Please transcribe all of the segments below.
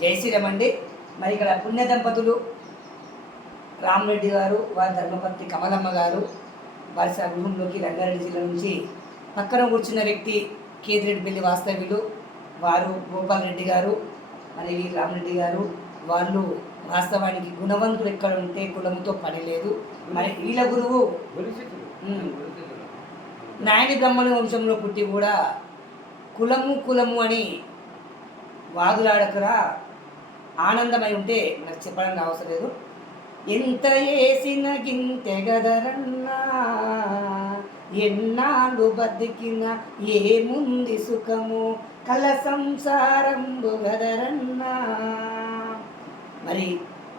జై శ్రీరామ్ అండి. మరి ఇక్కడ పుణ్య దంపతులు రామరెడ్డి గారు, వారి ధర్మపత్ని కమలమ్మ గారు, వారి గృహంలోకి రంగారెడ్డి జిల్లా నుంచి పక్కన కూర్చున్న వ్యక్తి కేతిరెడ్డిపల్లి వాస్తవ్యులు వారు గోపాల్ రెడ్డి గారు, మరి రామరెడ్డి గారు. వాళ్ళు వాస్తవానికి గుణవంతుడు ఎక్కడ ఉంటే కులముతో పని లేదు. మరి వీళ్ళ గురువు నాయని బ్రహ్మణి వంశంలో పుట్టి కూడా కులము అని వాదులాడకరా ఆనందమై ఉంటే నాకు చెప్పడానికి అవసరం లేదు. ఎంత వేసిన గింతెగదరన్నా, ఎన్నాళ్ళు బతికిన ఏముంది సుఖము, కల సంసారం గదరన్నా. మరి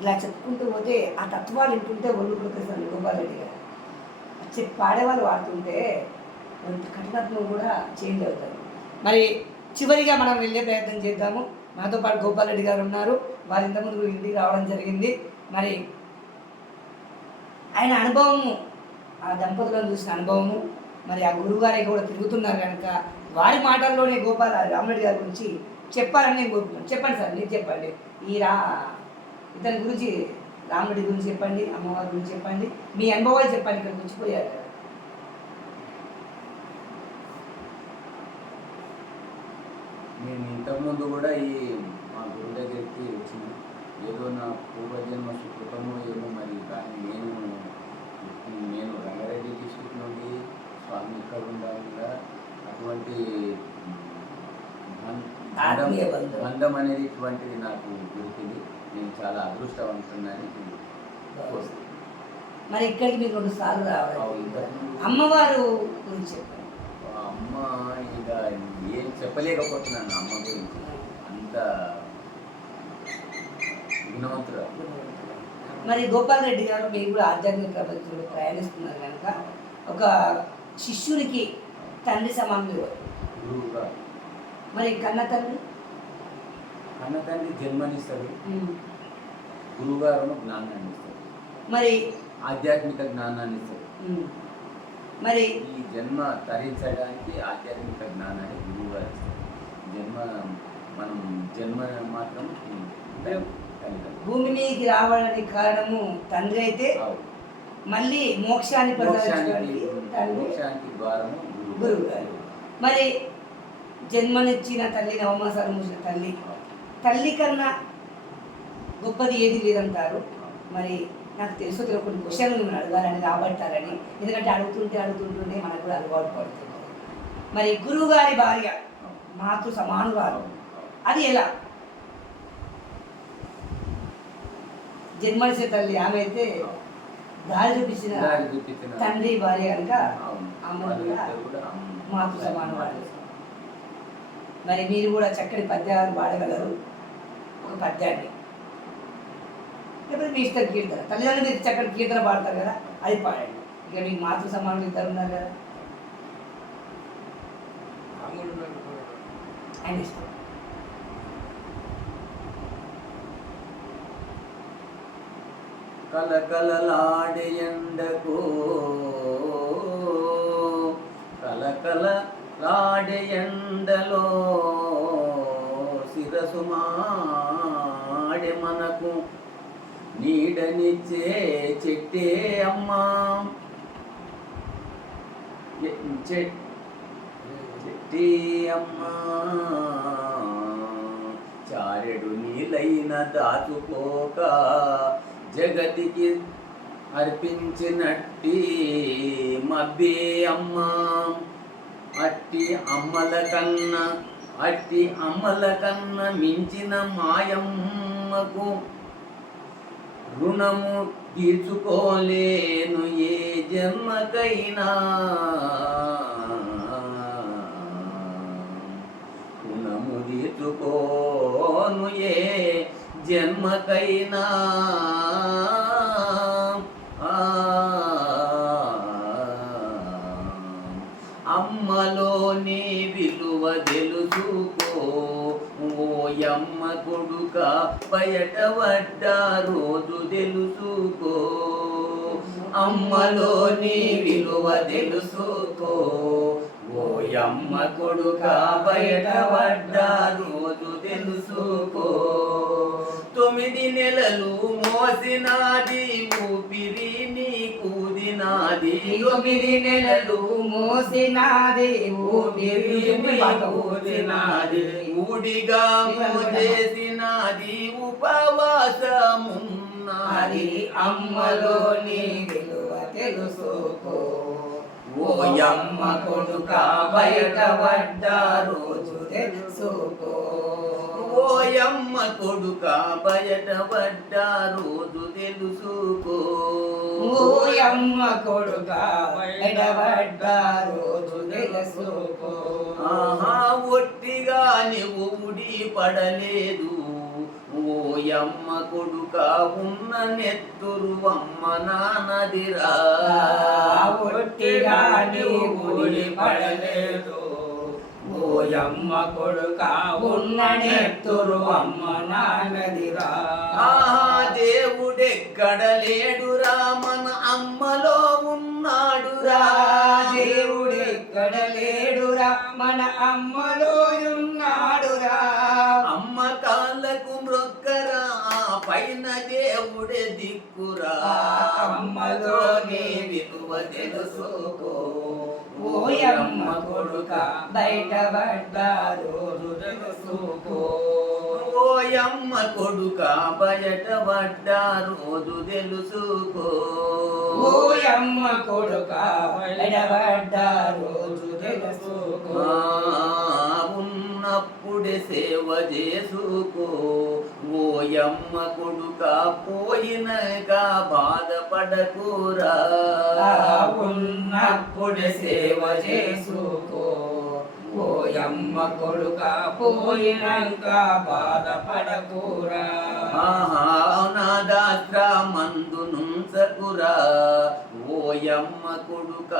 ఇలా చెప్పుకుంటూ పోతే ఆ తత్వాలు వింటుంటే ఒళ్ళు కుడుకేస్తాను గోపాలరెడ్డి గారు. చెప్పి పాడేవాళ్ళు వాడుతుంటే కఠినత్వం కూడా చేంజ్ అవుతారు. మరి చివరిగా మనం వెళ్ళే ప్రయత్నం చేద్దాము. మనతో పాటు గోపాలరెడ్డి గారు ఉన్నారు. వారి ఇంతకుముందు ఇంటికి రావడం జరిగింది. మరి ఆయన అనుభవము, ఆ దంపతులను చూసిన అనుభవము, మరి ఆ గురువుగారికి కూడా తిరుగుతున్నారు కనుక వారి మాటల్లోనే రామరెడ్డి గారి గురించి చెప్పాలని నేను కోరుకుంటున్నాను. చెప్పండి సార్, మీరు చెప్పండి. ఇతని గురించి, రామరెడ్డి గురించి చెప్పండి, అమ్మవారి గురించి చెప్పండి, మీ అనుభవాలు చెప్పండి. ఇక్కడ కూర్చిపోయారు కదా. నేను ఇంతకుముందు కూడా మా గురువు దగ్గరికి వచ్చిన ఏదో నా పూర్వజన్మ సుకృతమో ఏమో మరి, కానీ నేను రంగారెడ్డి డిస్ట్రిక్ట్ నుండి స్వామి ఇక్కడ ఉండాలి. అటువంటి బంధం అనేది ఇటువంటిది నాకు దొరికింది. నేను చాలా అదృష్టవంతున్నాను. మరి ఇక్కడికి మీరు 2 సార్లు రావాలి. అమ్మవారు గురించి చెప్పండి. అమ్మ ఇక ఏం చెప్పలేకపోతున్నాను అమ్మ గురించి. అంత గుణవంతురాలు. మరి గోపాల్ రెడ్డి గారు మీరు కూడా ఆధ్యాత్మిక ప్రపంచంలో ప్రయాణిస్తున్నారు కనుక ఒక శిష్యునికి తండ్రి సమానులు గురువుగా. మరి కన్న తండ్రి జన్మనిస్తాడు, గురువుగారు జ్ఞానాన్ని ఇస్తాడు, మరి ఆధ్యాత్మిక జ్ఞానాన్ని ఇస్తాడు. మరి ఈ జన్మ తరించడానికి ఆధ్యాత్మిక జ్ఞానాన్ని గురువుగారు ఇస్తాడు. జన్మ మాత్రం భూమి మీదకి రావడానికి కారణము తండ్రి అయితే, మళ్ళీ మోక్షానికి ద్వారము గురువు గారు. మరి జన్మనిచ్చిన తల్లి, నవమాసాలు మూసిన తల్లి కన్నా గొప్పది ఏది లేదంటారు. మరి నాకు తెలుసు కొన్ని క్వశ్చన్లు మిమ్మల్ని అడగాలని రాబట్టాలని, ఎందుకంటే అడుగుతుంటే మనకు కూడా అలవాటు పడుతుంది. మరి గురువు గారి భార్య మాతృ సమానురాలు, అది ఎలా? జన్మనిచ్చే తల్లి ఆమె అయితే దారి చూపించిన తండ్రి భార్య కనుక ఆమె కూడా మాతృ సమానురాలు. మరి మీరు కూడా చక్కటి పద్యాలు పాడగలరు. ఒక పద్యాన్ని లేకపోతే మీ ఇష్టం కీర్తన, తల్లిదండ్రులు మీరు చక్కటి కీర్తన పాడతారు కదా, అది పాడండి. ఇక మీకు మాతృ సమానులు ఇద్దరు ఉన్నారు కదా, ఆయన ఇష్టం. కలకలలాడే ఎండకు కలకలలాడే ఎండలో శిరసు మాడే మనకు నీడనిచ్చే చెట్టే అమ్మా, చెట్టే అమ్మా, చారెడు నీలైన దాచుకోక జగతికి అర్పించినట్టి మబ్బే అమ్మా. అట్టి అమ్మల కన్నా మించిన మాయమ్మకు రుణము తీర్చుకోలేను ఏ జన్మకైనా, రుణము తీర్చుకోను ఏ జన్మకైనా. అమ్మలోని విలువ తెలుసుకో ఓయమ్మ కొడుక, బయట పడ్డ రోజు తెలుసుకో. అమ్మలోని విలువ తెలుసుకో ఓయమ్మ కొడుక, బయట పడ్డ రోజు తెలుసుకో. నెలలు మోసినాది ఊపిరి నీకూదినాది 9 నెలలు మోసినాది ఊపిరి ఊదినాది ఊడిగా మోసేసినాది ఉపవాసమున్నది అమ్మలోని విలువ తెలుసుకో ఓయమ్మ కొడుక బయటపడ్డ రోజు తెలుసుకో ఓయమ్మ కొడుక బయటపడ్డ రోజు తెలుసుకో ఓయమ్మ కొడుక బయటపడ్డ రోజు తెలుసుకో ఆహా ఒట్టిగా నువ్వు ముడి పడలేదు ఓయమ్మ కొడుక ఉన్న నెత్తురు అమ్మ నాన్నదిరా ఒట్టిగా నీవుడి పడలేదు ఓయమ్మ కొడుక ఉన్న నెత్తురు అమ్మ నాన్నదిరా ఆహా దేవుడెక్కడ లేడురా మన అమ్మలో ఉన్నాడురా దేవుడెక్కడ లేడురా మన అమ్మలో ఉన్నాడురా అమ్మ కాళ్ళకు మ్రొక్కరా పైన దేవుడే దిక్కురా అమ్మలోని విలువ తెలుసుకో ఓయమ్మ కొడుక బయటపడ్డ రోజు తెలుసుకో ఓయమ్మ కొడుక బయటపడ్డ రోజు తెలుసుకో ఓయమ్మ కొడుక బయటపడ్డ రోజు తెలుసుకో ఉన్నప్పుడే సేవ చేసుకో ఓయమ్మ కొడుక పోయినాక బాధపడకురా ఉన్నప్పుడే సేవ చేసుకో ఓయమ్మ కొడుక పోయినాక బాధపడకురా నాదాశ్రమందు నుంచకురా ఓయమ్మ కొడుక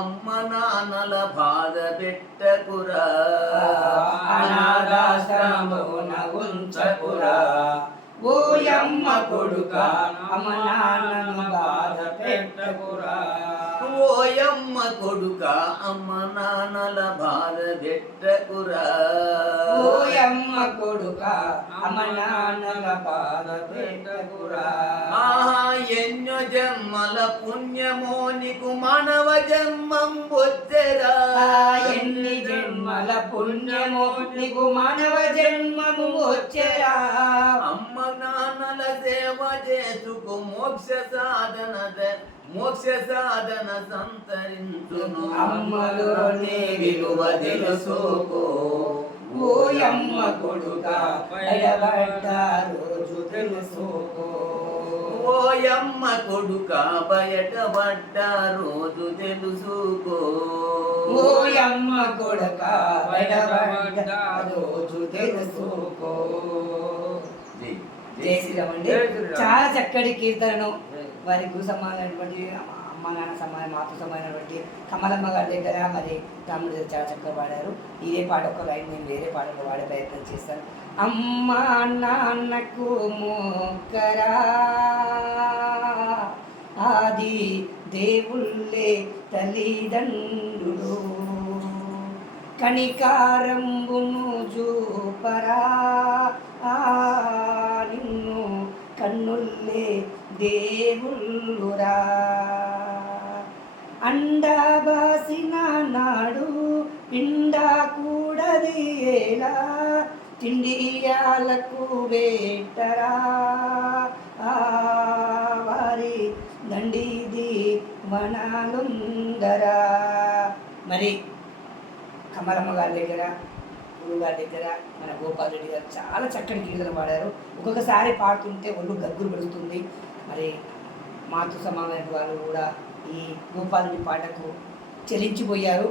అమ్మ నాన్నల బాధ పెట్టకురా అనాథాశ్రమమున ఉంచకురా ఓయమ్మ కొడుక అమ్మ నాన్నను బాధ పెట్టకురా ఓయమ్మ కొడుక అమ్మ నాన్నల బాధ పెట్టకురా ఓయమ్మ కొడుక అమ్మ నాన్నల బాధ పెట్టకురా ఎన్నో జన్మల పుణ్యమో నీకు మానవ జన్మం వచ్చెరా ఎన్ని జన్మల పుణ్యమో నీకు మానవ జన్మము వచ్చెరా అమ్మ నాన్నల సేవ చేసుకు మోక్ష సాధన సంతరించును అమ్మలోని విలువ తెలుసుకో ఓయమ్మ కొడుక బయటపడ్డ రోజు తెలుసుకో ఓయమ్మ కొడుక బయటపడ్డ రోజు తెలుసుకో ఓయమ్మ కొడుక బయటపడ్డ రోజు తెలుసుకో జై శ్రీరామ్ అండి. చాలా చక్కటి కీర్తనను వారికి సమానమైనటువంటి అమ్మ నాన్న సమానం మాతృ సమానమైనటువంటి కమలమ్మ గారి దగ్గర మరి తమ్ముడు దగ్గర చాలా చక్కగా పాడారు. ఇదే పాట ఒక లైన్ నేను వేరే పాటలు పాడే ప్రయత్నం చేస్తాను. అమ్మ నాన్నకు మోకరా ఆది దేవుళ్ళే తల్లిదండ్రులు కనికారంబును చూపరా నిన్ను కన్నుల్లే దేవుళ్ళురా అండాబాసిన నాడు పిండా కూడది ఎలా తిండియాలకు వేటరా వారి దండిది వనాలుందరా. మరి కమలమ్మ గారి దగ్గర గురువు గారి దగ్గర మన గోపాల్ రెడ్డి గారు చాలా చక్కటి కీర్తన పాడారు. ఒక్కొక్కసారి పాడుతుంటే ఒళ్ళు గగ్గురు పెడుతుంది. మరి మాతృ సమానమైన వారు కూడా ఈ గోపాల్ రెడ్డి పాటకు చెలించిపోయారు.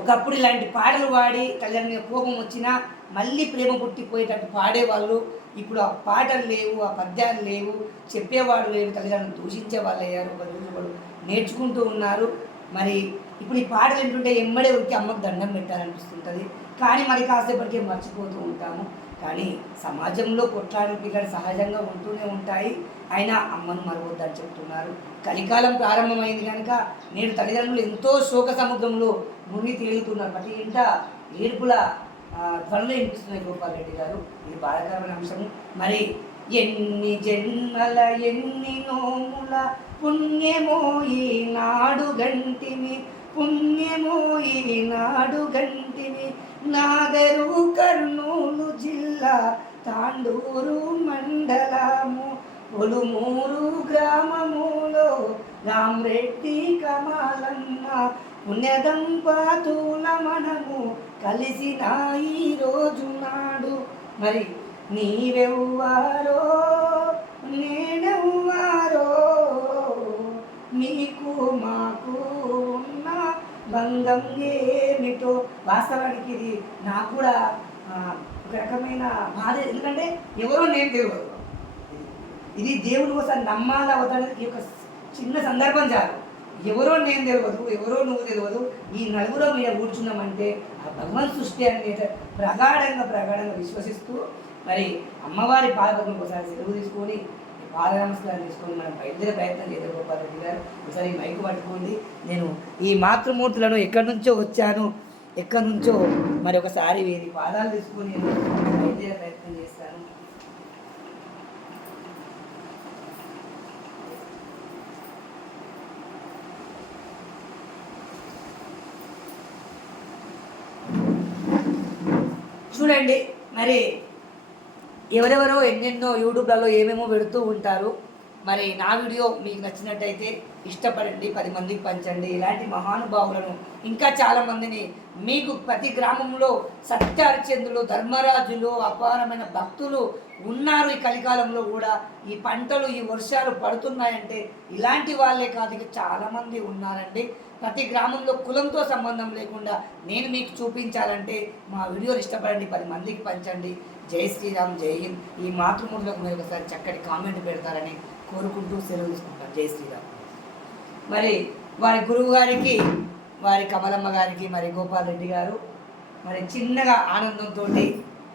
ఒకప్పుడు ఇలాంటి పాటలు పాడి తల్లిదండ్రుల కోపం వచ్చినా మళ్ళీ ప్రేమ పుట్టిపోయేటట్టు పాడేవాళ్ళు. ఇప్పుడు ఆ పాటలు లేవు, ఆ పద్యాలు లేవు, చెప్పేవాళ్ళు లేవు, తల్లిదండ్రులు దూషించే వాళ్ళు అయ్యారు. ఒక రోజు వాళ్ళు నేర్చుకుంటూ ఉన్నారు. మరి ఇప్పుడు ఈ పాటలు వింటుంటే ఎమ్మడే ఉరికి అమ్మకు దండం పెట్టాలనిపిస్తుంటుంది. కానీ మరి కాసేపటికే మర్చిపోతూ ఉంటాము. కానీ సమాజంలో కొట్లాటలు పిల్లలు సహజంగా ఉంటూనే ఉంటాయి. అయినా అమ్మను మరవద్దని చెప్తున్నారు. కలికాలం ప్రారంభమైంది కనుక నేడు తల్లిదండ్రులు ఎంతో శోక సముద్రంలో మునిగి తేలుతున్నారు. ప్రతి ఇంట ఏడుపుల త్వరలో వినిపిస్తున్నాయి గోపాల్ రెడ్డి గారు. ఇది బాధాకరమైన అంశము. మరి ఎన్ని జన్మల ఎన్ని నోముల పుణ్యమో ఈనాడు గంటిమి, పుణ్యమో ఈనాడు గంటిమి. నాగరు కర్నూలు జిల్లా తాండూరు మండలము పొలుమూరు గ్రామములో రామ్రెడ్డి కమాలన్న పుణ్యదంపతుల మనము కలిసిన ఈ రోజు నాడు. మరి నీవెవ్వారో నేనెవ్వారో నీకు మాకు ఉన్న బంధం ఏమిటో. వాస్తవానికి ఇది నాకు కూడా ఒక రకమైన బాధ, ఎందుకంటే ఎవరో నేను తెలియదు. ఇది దేవుని కోసం నమ్మాలి అవుతానికి ఒక చిన్న సందర్భం చాలు. ఎవరో నేను తెలియదు, ఎవరో నువ్వు తెలియదు, ఈ నలుగురు మీద కూర్చున్నామంటే ఆ భగవన్ సృష్టి అనేది ప్రగాఢంగా విశ్వసిస్తూ మరి అమ్మవారి పాదపద్మం ఒకసారి సెలవు తీసుకొని పాద నమస్కారం తీసుకొని మనం బయలుదేరే ప్రయత్నం చేద్దాం. గోపాల్ రెడ్డి గారు ఒకసారి మైకు పట్టుకోండి. నేను ఈ మాతృమూర్తులను ఎక్కడి నుంచో వచ్చాను, ఎక్కడి నుంచో మరి ఒకసారి వీరి పాదాలు తీసుకొని నేను బయలుదేరే ప్రయత్నం చేస్తాను. చూడండి, మరి ఎవరెవరో ఎన్నెన్నో యూట్యూబ్లలో ఏమేమో పెడుతూ ఉంటారు. మరి నా వీడియో మీకు నచ్చినట్టయితే ఇష్టపడండి, 10 మందికి పంచండి. ఇలాంటి మహానుభావులను ఇంకా చాలామందిని మీకు ప్రతి గ్రామంలో సత్యహరిచంద్రులు, ధర్మరాజులు, అపారమైన భక్తులు ఉన్నారు. ఈ కలికాలంలో కూడా ఈ పంటలు ఈ వర్షాలు పడుతున్నాయంటే ఇలాంటి వాళ్ళే కాదు, ఇక చాలామంది ఉన్నారండి. ప్రతి గ్రామంలో కులంతో సంబంధం లేకుండా నేను మీకు చూపించాలంటే మా వీడియోలు ఇష్టపడండి, 10 మందికి పంచండి. జై శ్రీరామ్, జై హింద్. ఈ మాతృమూర్తులకు మీరు ఒకసారి చక్కటి కామెంట్ పెడతారని కోరుకుంటూ సెలవు తీసుకుంటారు. జై శ్రీరామ్. మరి వారి గురువు గారికి, వారి కమలమ్మ గారికి, మరి గోపాల్ రెడ్డి గారు మరి చిన్నగా ఆనందంతో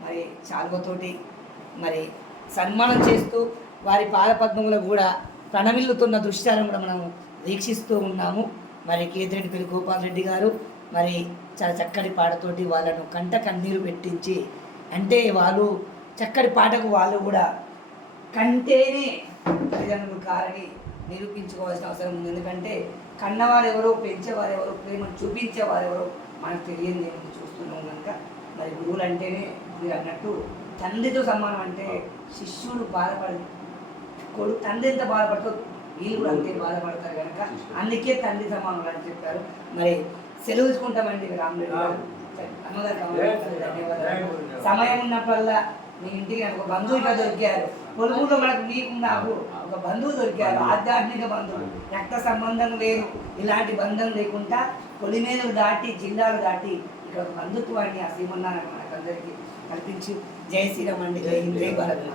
మరి చాలువతోటి మరి సన్మానం చేస్తూ వారి పాదపద్మములు కూడా ప్రణమిల్లుతున్న దృశ్యాలను కూడా మనం వీక్షిస్తూ ఉన్నాము. మరి కేతిరెడ్డిపల్లి గోపాల్ రెడ్డి గారు మరి చాలా చక్కటి పాటతోటి వాళ్ళను కంట కన్నీరు పెట్టించి, అంటే వాళ్ళు చక్కటి పాటకు వాళ్ళు కూడా కంటేనే తల్లిదండ్రులు కారని నిరూపించుకోవాల్సిన అవసరం ఉంది. ఎందుకంటే కన్నవారెవరో, పెంచేవారెవరో, ప్రేమను చూపించేవారెవరో మనకు తెలియదు, ఏముంది చూస్తున్నాం కనుక. మరి గురువులు అంటేనే మీరు అన్నట్టు తండ్రితో సమానం. అంటే శిష్యుడు తండ్రి ఎంత బాధపడుతూ వీళ్ళు కూడా అంతే బాధపడతారు కనుక అందుకే తండ్రి సమానులు అని చెప్పారు. మరి సెలవు తీసుకుంటామండి రామరెడ్డి గారు. అమ్మగారు ధన్యవాదాలు. సమయం ఉన్నప్పుడల్లా మీ ఇంటికి ఒక బంధువుగా దొరికారు. పొరుగులో మనకు నీకు నాకు ఒక బంధువు దొరికారు, ఆధ్యాత్మిక బంధువు. రక్త సంబంధం లేదు, ఇలాంటి బంధం లేకుండా పొలిమేలు దాటి జిల్లాలు దాటి ఇక్కడ ఒక బంధుత్వాన్ని ఆ శ్రీమన్నారాయణ మనకందరికీ కల్పించి. జై శ్రీరామ్ అండి, జై హింద్, జై భారత్.